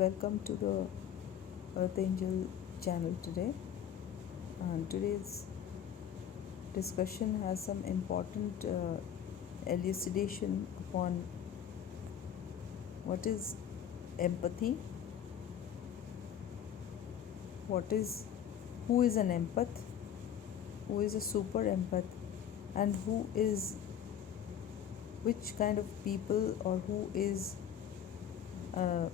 Welcome to the Earth Angel channel today. And today's discussion has some important elucidation upon what is empathy, who is an empath, who is a super empath, and which kind of people, or who is uh,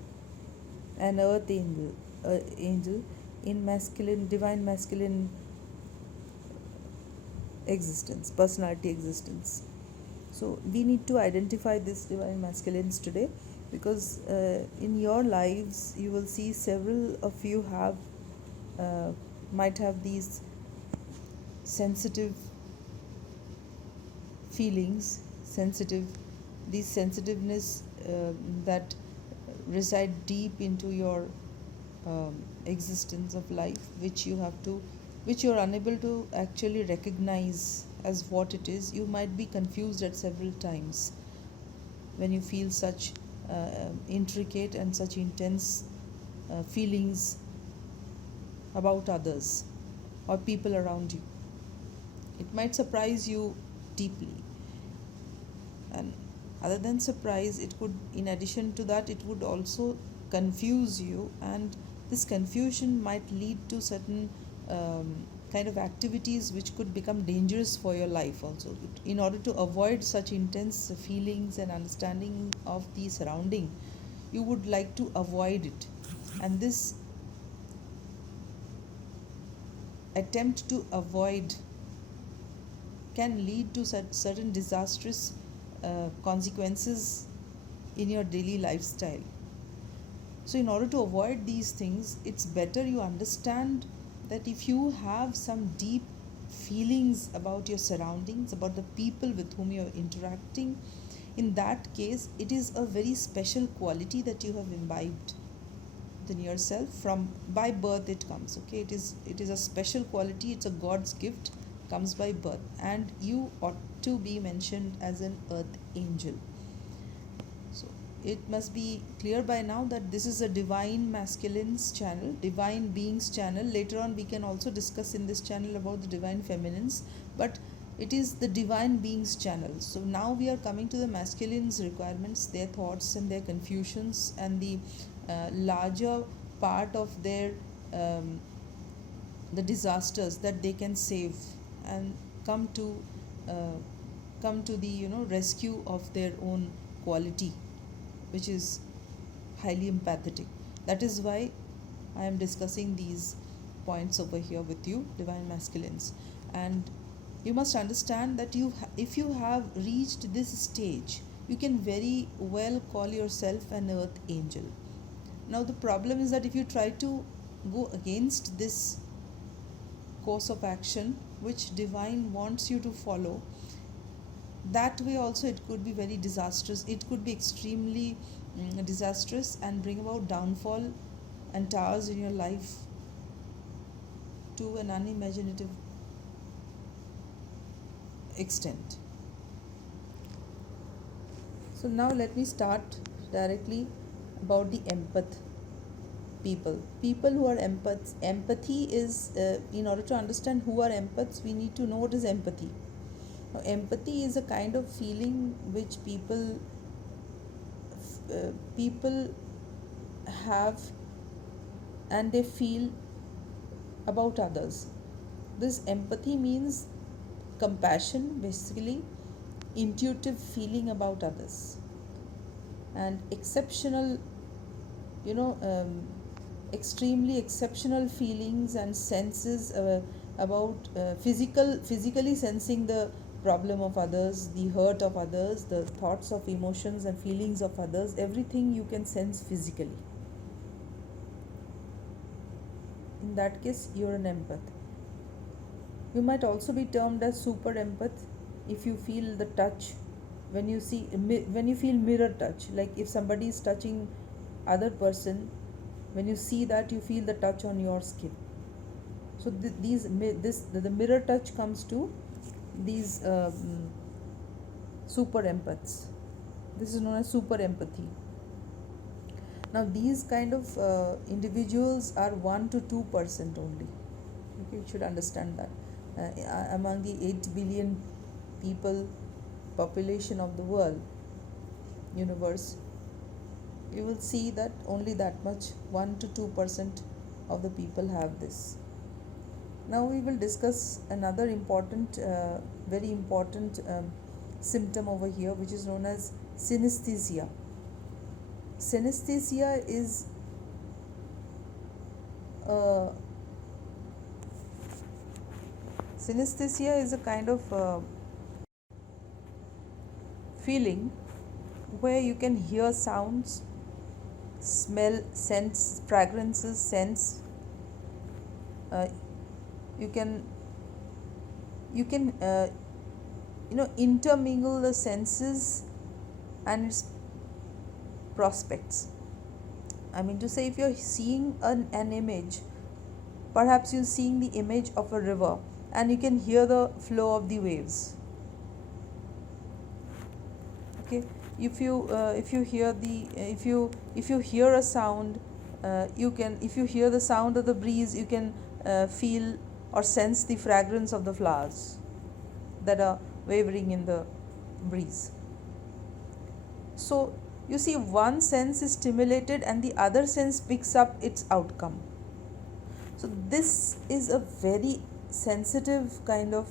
an earth angel in divine masculine existence, personality existence. So we need to identify this divine masculines today, because in your lives you will see several of you might have these sensitive feelings, these sensitiveness that reside deep into your existence of life, which you're unable to actually recognize as what it is. You might be confused at several times when you feel such intricate and such intense feelings about others or people around you. It might surprise you deeply, and other than surprise, it could, in addition to that, it would also confuse you, and this confusion might lead to certain kind of activities which could become dangerous for your life also. In order to avoid such intense feelings and understanding of the surrounding, you would like to avoid it, and this attempt to avoid can lead to certain disastrous consequences in your daily lifestyle. So, in order to avoid these things, it's better you understand that if you have some deep feelings about your surroundings, about the people with whom you're interacting, in that case, it is a very special quality that you have imbibed within yourself. From by birth it comes, okay? It is a special quality, it's a God's gift, comes by birth, and you ought to be mentioned as an earth angel. So it must be clear by now that this is a divine masculines channel, divine beings channel. Later on we can also discuss in this channel about the divine feminines, but it is the divine beings channel. So now we are coming to the masculines requirements, their thoughts and their confusions, and the larger part of their the disasters that they can save, and come to uh, come to the rescue of their own quality, which is highly empathetic. That is why I am discussing these points over here with you, divine masculines. And you must understand that if you have reached this stage, you can very well call yourself an earth angel. Now the problem is that if you try to go against this course of action which divine wants you to follow, that way also it could be very disastrous. It could be extremely disastrous and bring about downfall and towers in your life to an unimaginative extent. So now let me start directly about the empath people who are empaths. Empathy is in order to understand who are empaths, we need to know what is empathy. Now, empathy is a kind of feeling which people have, and they feel about others. This empathy means compassion, basically, intuitive feeling about others, and exceptional, you know, extremely exceptional feelings and senses about physically sensing the problem of others, the hurt of others, the thoughts of emotions and feelings of others. Everything you can sense physically. In that case, you're an empath. You might also be termed as super empath if you feel the touch when you feel mirror touch, like if somebody is touching other person, when you see that, you feel the touch on your skin. So the mirror touch comes to these super empaths. This is known as super empathy. Now these kind of individuals are 1 to 2% only. Okay, you should understand that among the 8 billion people population of the world universe, you will see that only that much, 1 to 2% of the people have this. Now we will discuss another important, very important symptom over here, which is known as synesthesia. Synesthesia is uh, synesthesia is a kind of feeling where you can hear sounds, smell, sense fragrances, sense. Uh, you can you can intermingle the senses and its prospects. I mean to say, if you're seeing an image, perhaps you're seeing the image of a river and you can hear the flow of the waves. Okay, if you hear the if you hear a sound, you can, if you hear the sound of the breeze, you can feel or sense the fragrance of the flowers that are wavering in the breeze. So you see, one sense is stimulated and the other sense picks up its outcome. So this is a very sensitive kind of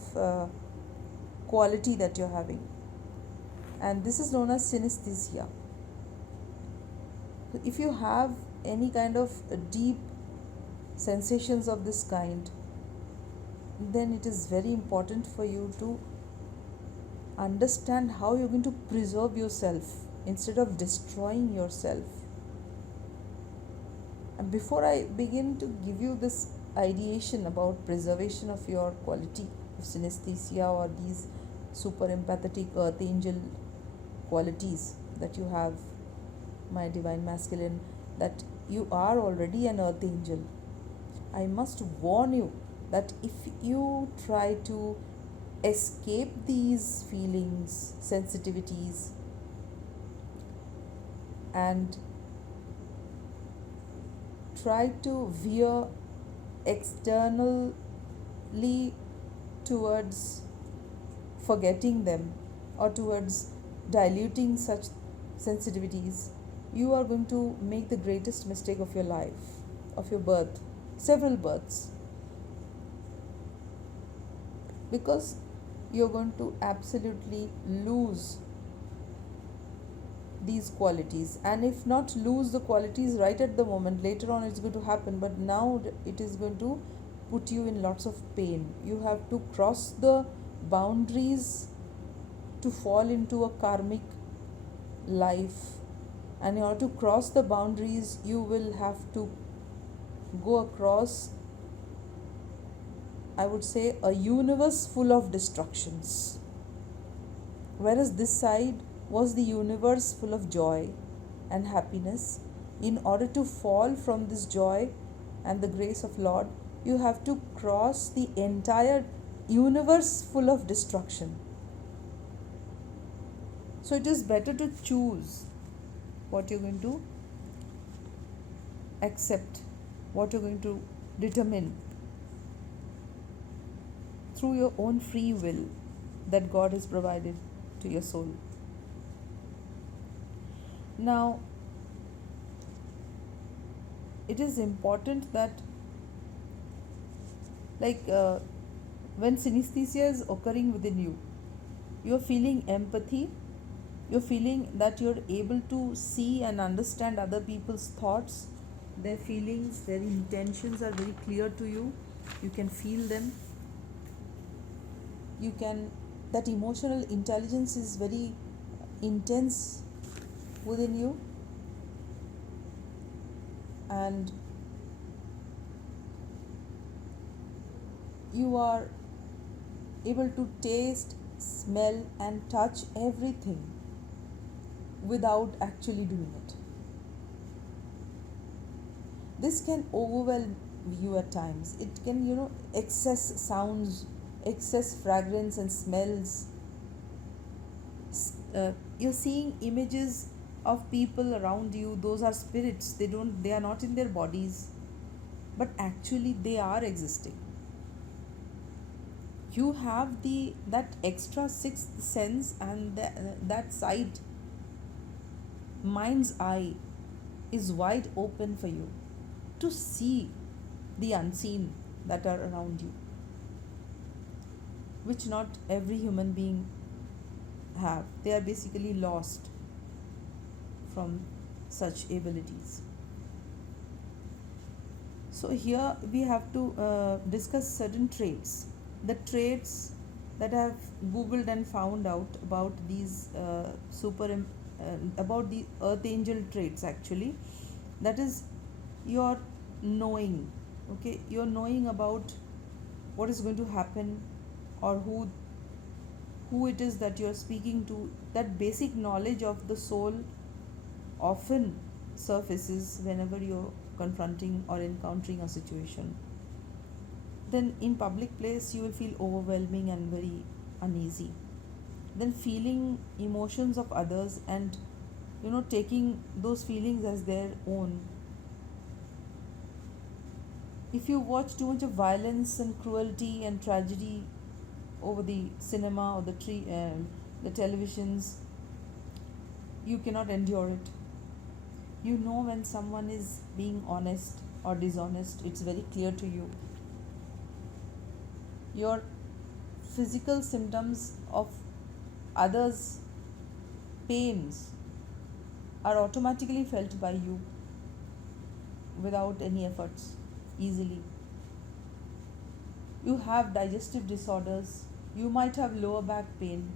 quality that you're having, and this is known as synesthesia. If you have any kind of deep sensations of this kind, then it is very important for you to understand how you're going to preserve yourself instead of destroying yourself. And before I begin to give you this ideation about preservation of your quality of synesthesia or these super empathetic earth angel qualities that you have, my divine masculine, that you are already an earth angel, I must warn you that if you try to escape these feelings, sensitivities, and try to veer externally towards forgetting them or towards diluting such sensitivities, you are going to make the greatest mistake of your life, of your birth, several births, because you're going to absolutely lose these qualities. And if not lose the qualities right at the moment, later on it's going to happen, but now it is going to put you in lots of pain. You have to cross the boundaries to fall into a karmic life, and in order to cross the boundaries you will have to go across, I would say, a universe full of destructions, whereas this side was the universe full of joy and happiness. In order to fall from this joy and the grace of Lord, you have to cross the entire universe full of destruction. So it is better to choose what you're going to accept, what you're going to determine through your own free will that God has provided to your soul. Now, it is important that, when synesthesia is occurring within you, you're feeling empathy, you're feeling that you're able to see and understand other people's thoughts, their feelings, their intentions are very clear to you. You can feel them. That emotional intelligence is very intense within you, and you are able to taste, smell and touch everything without actually doing it. This can overwhelm you at times. It can, excess sounds, excess fragrance and smells. You're seeing images of people around you, those are spirits. They are not in their bodies, but actually they are existing. You have the that extra sixth sense, and that sight, mind's eye, is wide open for you to see the unseen that are around you, which not every human being have. They are basically lost from such abilities. So here we have to discuss certain traits. The traits that I have googled and found out about these about the earth angel traits, actually, that is your knowing. Okay, you're knowing about what is going to happen, or who it is that you're speaking to. That basic knowledge of the soul often surfaces whenever you're confronting or encountering a situation. Then in public place you will feel overwhelming and very uneasy. Then feeling emotions of others, and taking those feelings as their own. If you watch too much of violence and cruelty and tragedy over the cinema or the televisions, you cannot endure it. You know when someone is being honest or dishonest, it's very clear to you. Your physical symptoms of others' pains are automatically felt by you without any efforts, easily. You have digestive disorders, you might have lower back pain.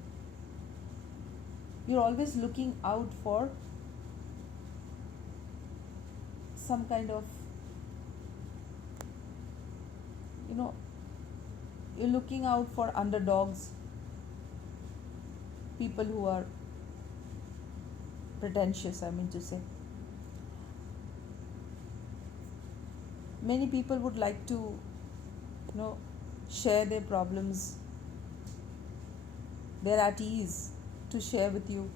You're always looking out for some kind of, you're looking out for underdogs, people who are pretentious, I mean to say. Many people would like to, share their problems. They're at ease to share with you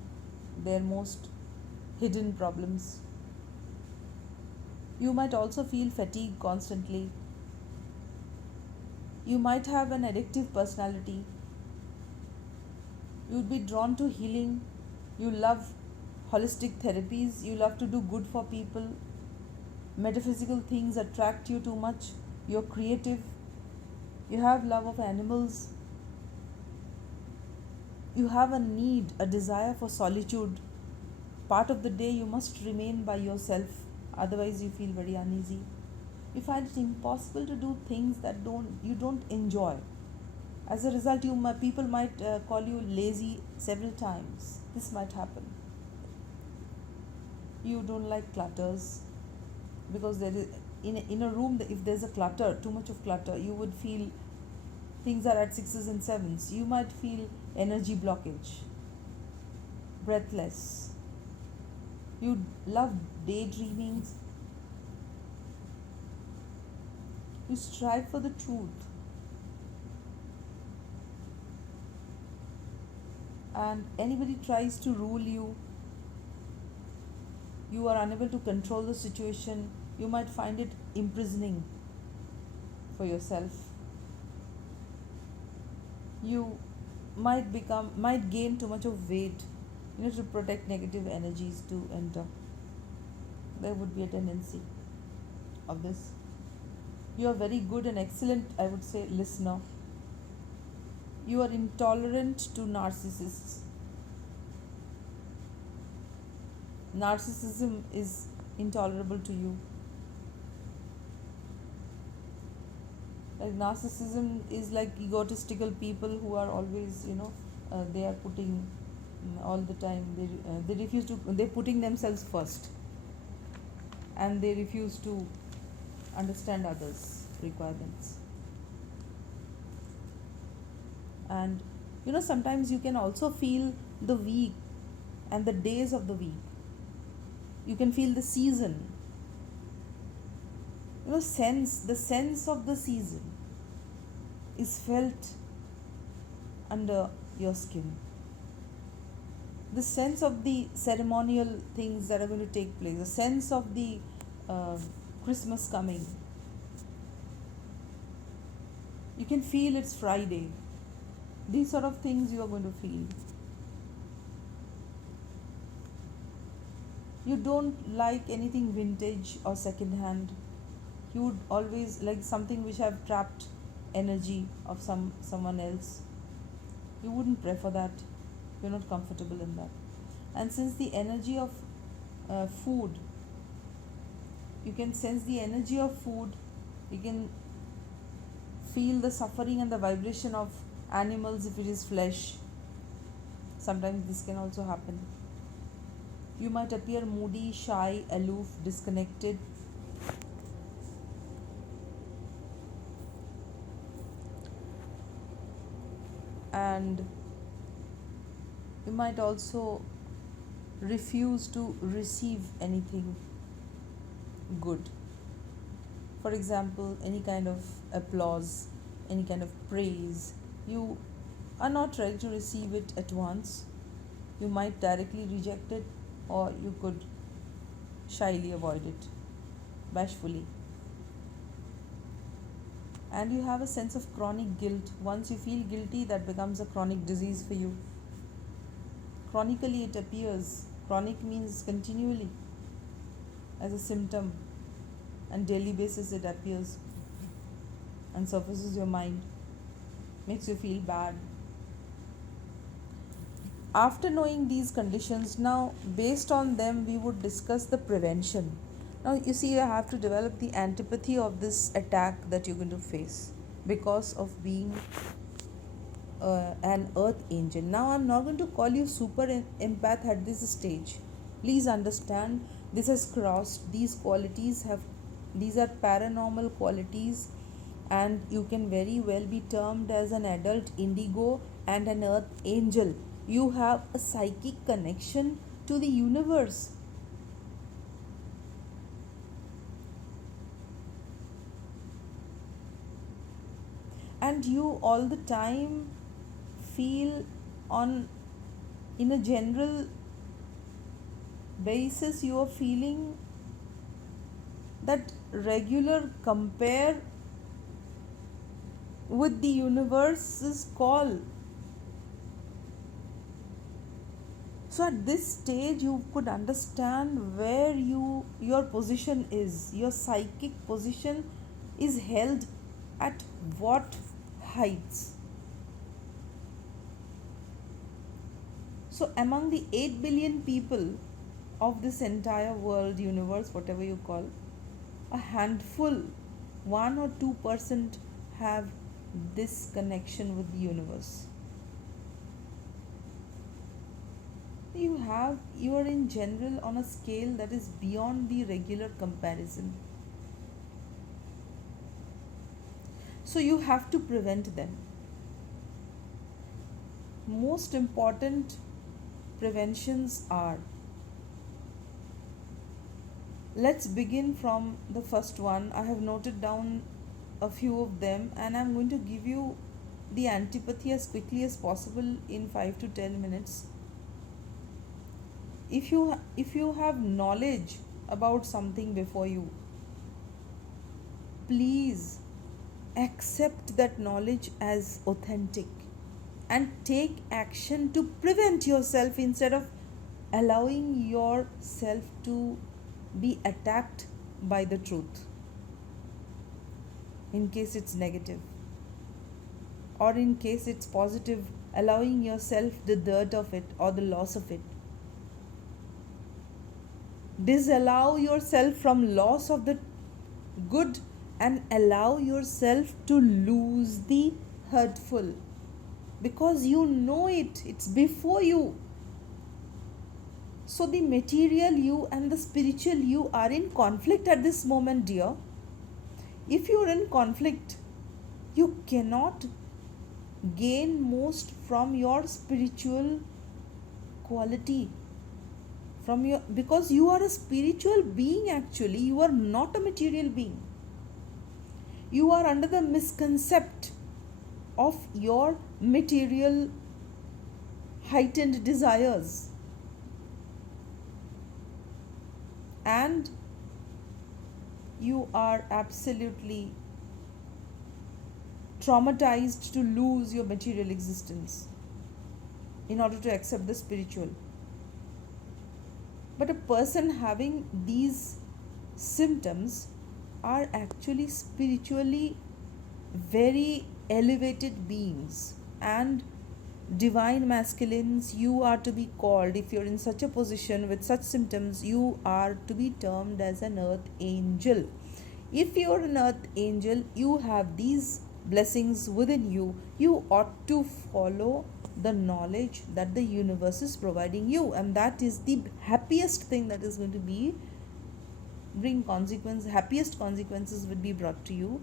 their most hidden problems. You might also feel fatigue constantly. You might have an addictive personality. You'd be drawn to healing. You love holistic therapies. You love to do good for people. Metaphysical things attract you too much. You're creative. You have love of animals. You have a need, a desire for solitude. Part of the day you must remain by yourself, otherwise you feel very uneasy. You find it impossible to do things that you don't enjoy. As a result, people might call you lazy several times. This might happen. You don't like clutters, because there is in a room, if there's a clutter, too much of clutter, you would feel things are at sixes and sevens. You might feel energy blockage, breathless. You love daydreaming. You strive for the truth. And anybody tries to rule you, you are unable to control the situation. You might find it imprisoning for yourself. You might gain too much of weight, to protect negative energies to enter. There would be a tendency of this. You are very good and excellent, I would say, listener. You are intolerant to narcissists. Narcissism is intolerable to you. Like narcissism is like egotistical people who are always, they are putting all the time. They refuse to. They're putting themselves first, and they refuse to understand others' requirements. And sometimes you can also feel the week and the days of the week. You can feel the season. The sense of the season is felt under your skin. the sense of the ceremonial things that are going to take place, the sense of the uh, Christmas coming. You can feel it's Friday. These sort of things you are going to feel. You don't like anything vintage or second hand. You would always like something which have trapped energy of someone else. You wouldn't prefer that. You're not comfortable in that. And since the energy of food, you can sense the energy of food, you can feel the suffering and the vibration of animals if it is flesh. Sometimes this can also happen. You might appear moody, shy, aloof, disconnected. And you might also refuse to receive anything good. For example, any kind of applause, any kind of praise. You are not ready to receive it at once. You might directly reject it, or you could shyly avoid it, bashfully. And you have a sense of chronic guilt. Once you feel guilty, that becomes a chronic disease for you. Chronically, it appears. Chronic means continually, as a symptom, and daily basis it appears and surfaces your mind, makes you feel bad. After knowing these conditions, now based on them, we would discuss the prevention. Now, you see, you have to develop the antipathy of this attack that you're going to face because of being an earth angel. Now, I'm not going to call you super empath at this stage. Please understand, this has crossed, these qualities have, these are paranormal qualities, and you can very well be termed as an adult indigo and an earth angel. You have a psychic connection to the universe. And you all the time feel on, in a general basis, you are feeling that regular compare with the universe's call. So at this stage, you could understand where your position is. Your psychic position is held at what heights. So among the 8 billion people of this entire world, universe, whatever you call, a handful, 1 or 2% have this connection with the universe. You are in general on a scale that is beyond the regular comparison. So you have to prevent them. Most important preventions are, let's begin from the first one. I have noted down a few of them, and I'm going to give you the antipathy as quickly as possible in 5 to 10 minutes. If you have knowledge about something before you, please accept that knowledge as authentic and take action to prevent yourself, instead of allowing yourself to be attacked by the truth, in case it's negative, or in case it's positive, allowing yourself the dirt of it or the loss of it. Disallow yourself from loss of the good and allow yourself to lose the hurtful, because you know it's before you. So the material you and the spiritual you are in conflict at this moment, dear. If you're in conflict, you cannot gain most from your spiritual quality, because you are a spiritual being. Actually, you are not a material being. You are under the misconcept of your material heightened desires. and you are absolutely traumatized to lose your material existence in order to accept the spiritual. But a person having these symptoms are actually spiritually very elevated beings and divine masculines. You are to be called, if you're in such a position with such symptoms, you are to be termed as an earth angel. If you're an earth angel, you have these blessings within you. You ought to follow the knowledge that the universe is providing you, and that is the happiest thing that is going to be bring consequence. Happiest consequences will be brought to you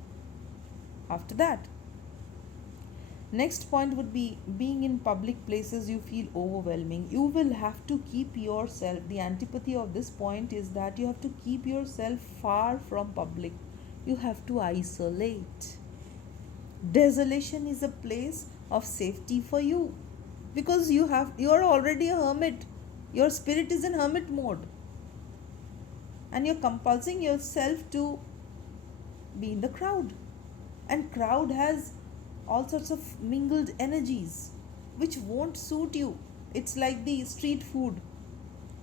after that. Next point would be being in public places you feel overwhelming. You will have to keep yourself, the antipathy of this point is that you have to keep yourself far from public. You have to isolate. Desolation is a place of safety for you because you are already a hermit. Your spirit is in hermit mode and you're compulsing yourself to be in the crowd, and crowd has all sorts of mingled energies which won't suit you. It's like the street food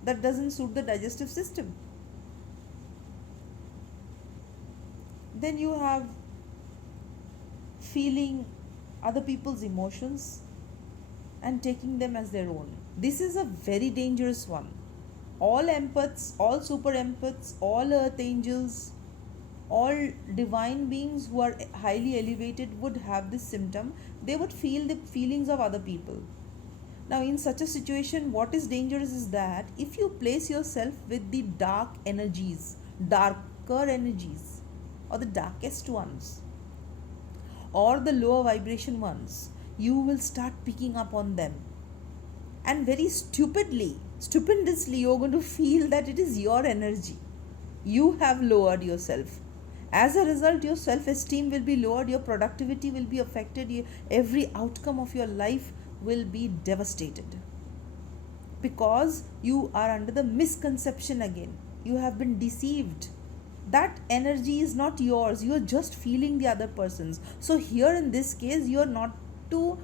that doesn't suit the digestive system. Then you have feeling other people's emotions and taking them as their own. This is a very dangerous one. All empaths, all super empaths, all earth angels, all divine beings who are highly elevated would have this symptom. They would feel the feelings of other people. Now, in such a situation, what is dangerous is that if you place yourself with the dark energies, darker energies, or the darkest ones, or the lower vibration ones, you will start picking up on them. And very stupendously, you're going to feel that it is your energy. You have lowered yourself. As a result, your self-esteem will be lowered, your productivity will be affected, every outcome of your life will be devastated. Because you are under the misconception again. You have been deceived. That energy is not yours. You are just feeling the other person's. So here in this case, you are not to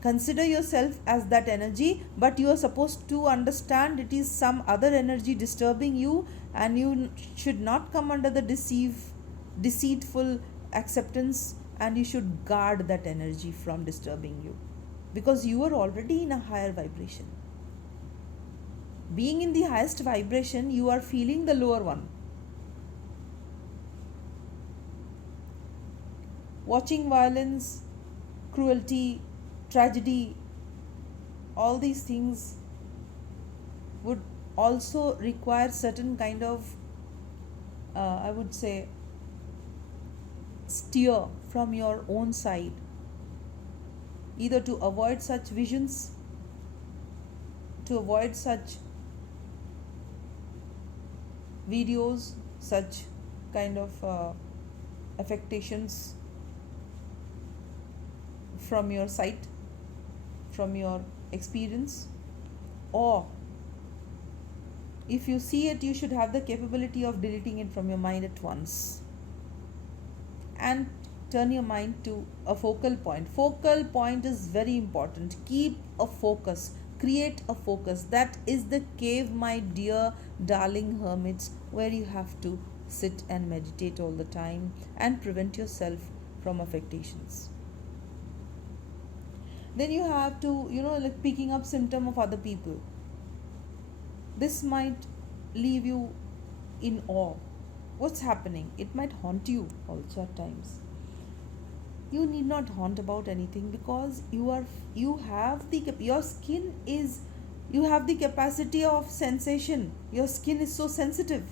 consider yourself as that energy, but you are supposed to understand it is some other energy disturbing you, and you should not come under the deceitful acceptance, and you should guard that energy from disturbing you because you are already in a higher vibration. Being in the highest vibration, you are feeling the lower one. Watching violence, cruelty, tragedy, all these things would also require certain kind of, I would say, steer from your own side, either to avoid such visions, to avoid such videos, such kind of affectations from your sight, from your experience, or if you see it, you should have the capability of deleting it from your mind at once and turn your mind to a focal point. Focal point is very important. Keep a focus, create a focus. That is the cave, my dear darling hermits, where you have to sit and meditate all the time and prevent yourself from affectations. Then you have to, like picking up symptom of other people. This might leave you in awe. What's happening? It might haunt you also at times. You need not haunt about anything because you have the capacity of sensation. Your skin is so sensitive.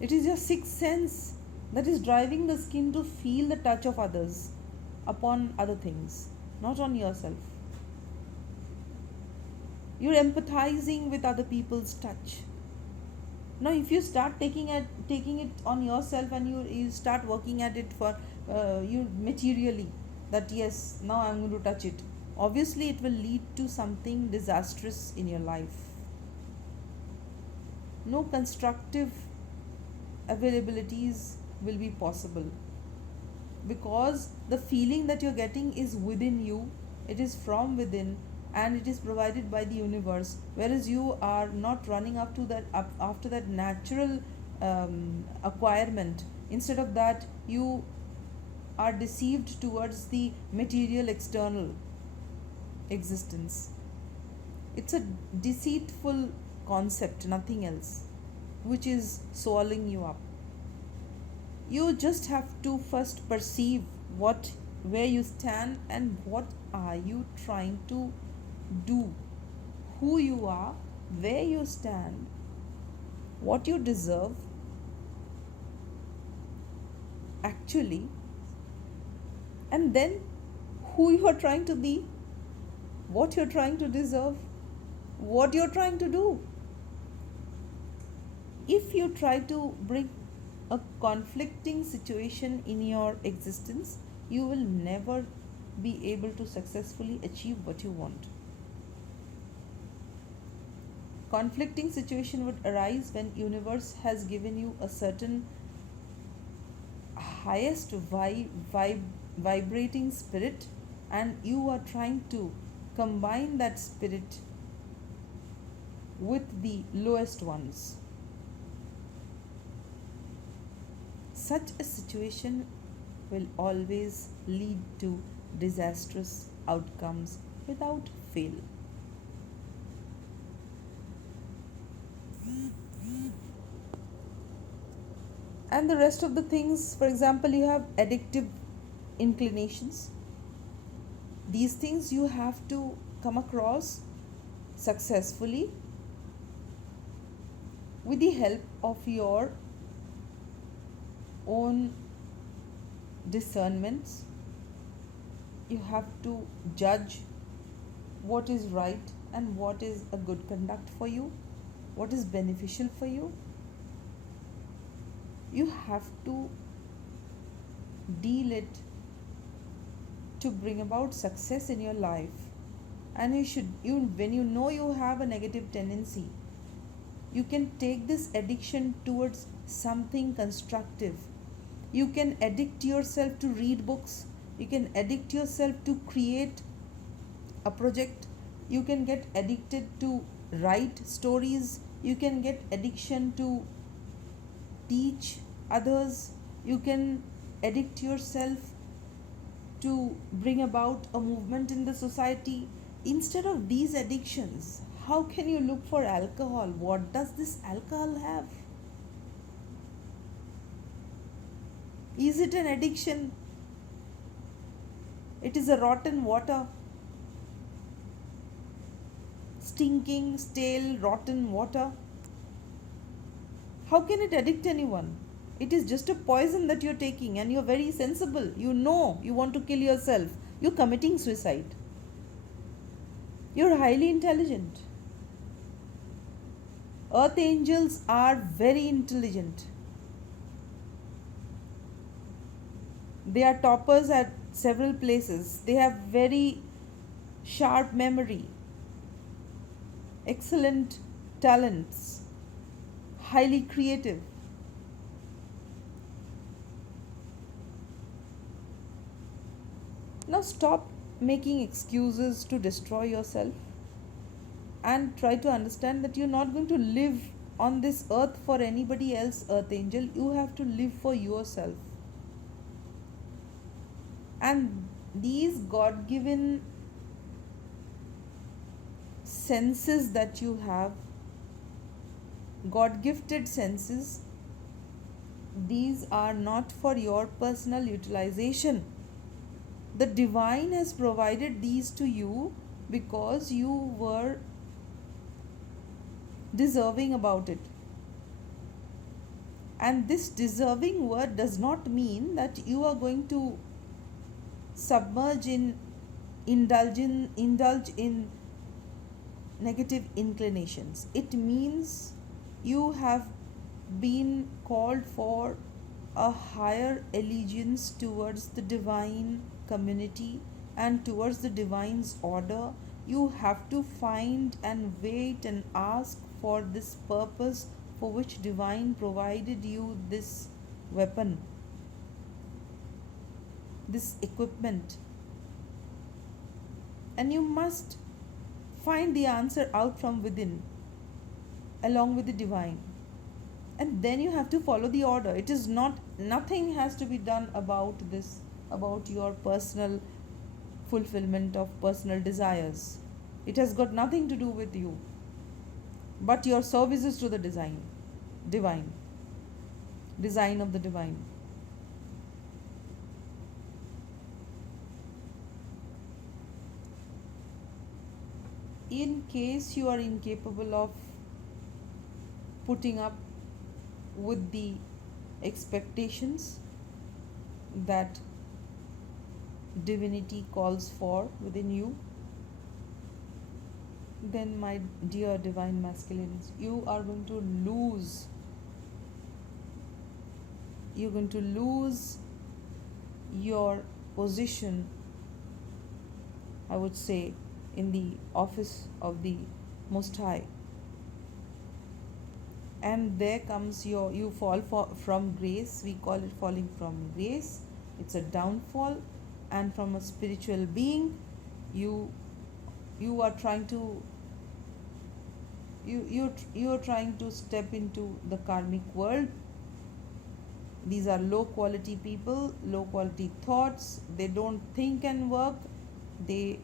It is your sixth sense that is driving the skin to feel the touch of others upon other things, not on yourself. You're empathizing with other people's touch. Now, if you start taking it on yourself and you start working at it for you materially, that yes, now I'm going to touch it. obviously it will lead to something disastrous in your life. No constructive availabilities will be possible, because the feeling that you're getting is within you, it is from within, and it is provided by the universe, whereas you are not running up to that up after that natural acquirement. Instead of that, you are deceived towards the material external existence. It's a deceitful concept, nothing else, which is swallowing you up. You just have to first perceive what where you stand and what are you trying to do, who you are, where you stand, what you deserve actually, and then who you are trying to be, what you're trying to deserve, what you're trying to do. If you try to bring a conflicting situation in your existence, you will never be able to successfully achieve what you want. Conflicting situation would arise when universe has given you a certain highest vibrating spirit, and you are trying to combine that spirit with the lowest ones. Such a situation will always lead to disastrous outcomes without fail. And the rest of the things, for example, you have addictive inclinations. These things you have to come across successfully with the help of your own discernments. You have to judge what is right and what is a good conduct for you, what is beneficial for you. You have to deal it to bring about success in your life. And when you know you have a negative tendency, you can take this addiction towards something constructive. You can addict yourself to read books, you can addict yourself to create a project, you can get addicted to write stories, you can get addiction to teach others, you can addict yourself to bring about a movement in the society. Instead of these addictions, how can you look for alcohol? What does this alcohol have? Is it an addiction? It is a rotten water. Stinking, stale, rotten water. How can it addict anyone? It is just a poison that you're taking, and you're very sensible. You know you want to kill yourself. You're committing suicide. You're highly intelligent. Earth angels are very intelligent. They are toppers at several places. They have very sharp memory, excellent talents, highly creative. Now stop making excuses to destroy yourself and try to understand that you're not going to live on this earth for anybody else, earth angel. You have to live for yourself. And these God given senses that you have, God gifted senses, these are not for your personal utilization. The divine has provided these to you because you were deserving about it. And this deserving word does not mean that you are going to submerge in indulge in negative inclinations. It means you have been called for a higher allegiance towards the divine community, and towards the divine's order, you have to find and wait and ask for this purpose for which divine provided you this weapon, this equipment. And you must find the answer out from within along with the divine. And then you have to follow the order. It is not, nothing has to be done about this, about your personal fulfillment of personal desires. It has got nothing to do with you, but your services to the divine, design of the divine. In case you are incapable of putting up with the expectations that divinity calls for within you, then my dear divine masculines, you are going to lose. You're going to lose your position, I would say, in the office of the Most High. And there comes you fall from grace. We call it falling from grace. It's a downfall. And from a spiritual being, you are trying to you are trying to step into the karmic world. These are low quality people, low quality thoughts. They don't think and work. They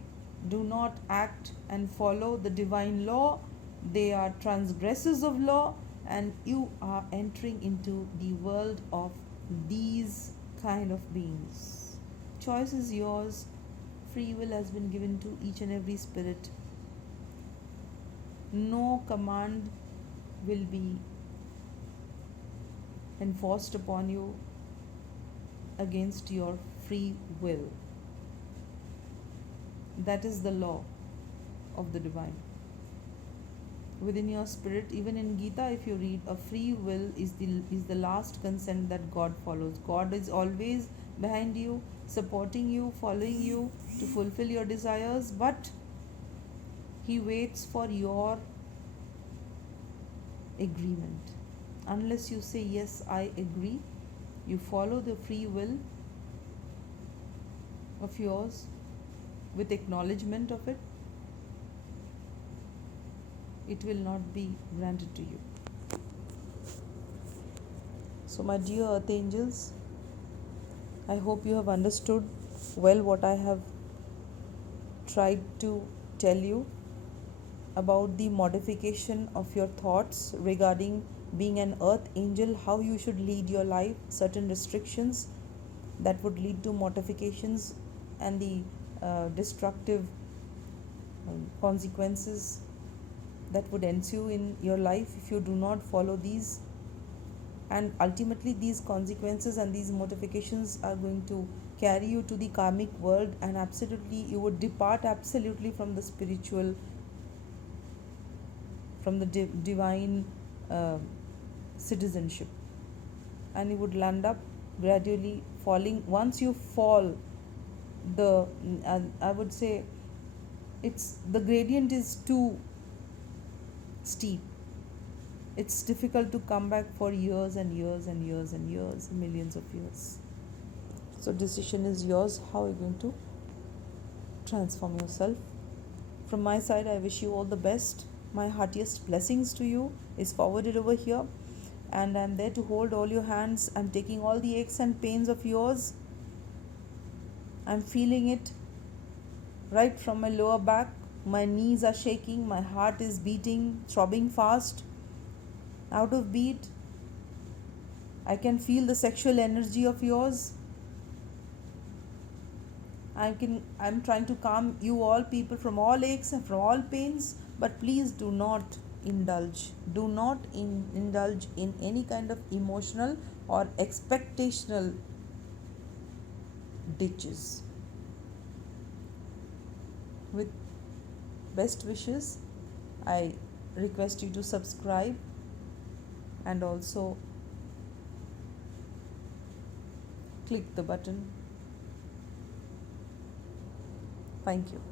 do not act and follow the divine law. They are transgressors of law, and you are entering into the world of these kind of beings. Choice is yours. Free will has been given to each and every spirit. No command will be enforced upon you against your free will. That is the law of the divine. Within your spirit, even in Gita, if you read, a free will is the last consent that God follows. God is always behind you, supporting you, following you to fulfill your desires, but He waits for your agreement. Unless you say, yes, I agree, you follow the free will of yours with acknowledgement of it, it will not be granted to you. So, my dear earth angels, I hope you have understood well what I have tried to tell you about the modification of your thoughts regarding being an earth angel, how you should lead your life, certain restrictions that would lead to mortifications and the destructive consequences that would ensue in your life if you do not follow these. And ultimately these consequences and these mortifications are going to carry you to the karmic world, and absolutely you would depart absolutely from the spiritual, from the divine citizenship, and you would land up gradually falling. Once you fall, I would say the gradient is too steep. It's difficult to come back for years and years and years and years, millions of years. So decision is yours, how you're going to transform yourself. From my side, I wish you all the best. My heartiest blessings to you is forwarded over here, and I'm there to hold all your hands. I'm taking all the aches and pains of yours. I'm feeling it right from my lower back. My knees are shaking, my heart is beating, throbbing fast, out of beat. I can feel the sexual energy of yours. I'm trying to calm you all people from all aches and from all pains, but please do not indulge. Do not indulge in any kind of emotional or expectational ditches. With best wishes, I request you to subscribe and also click the button Thank you.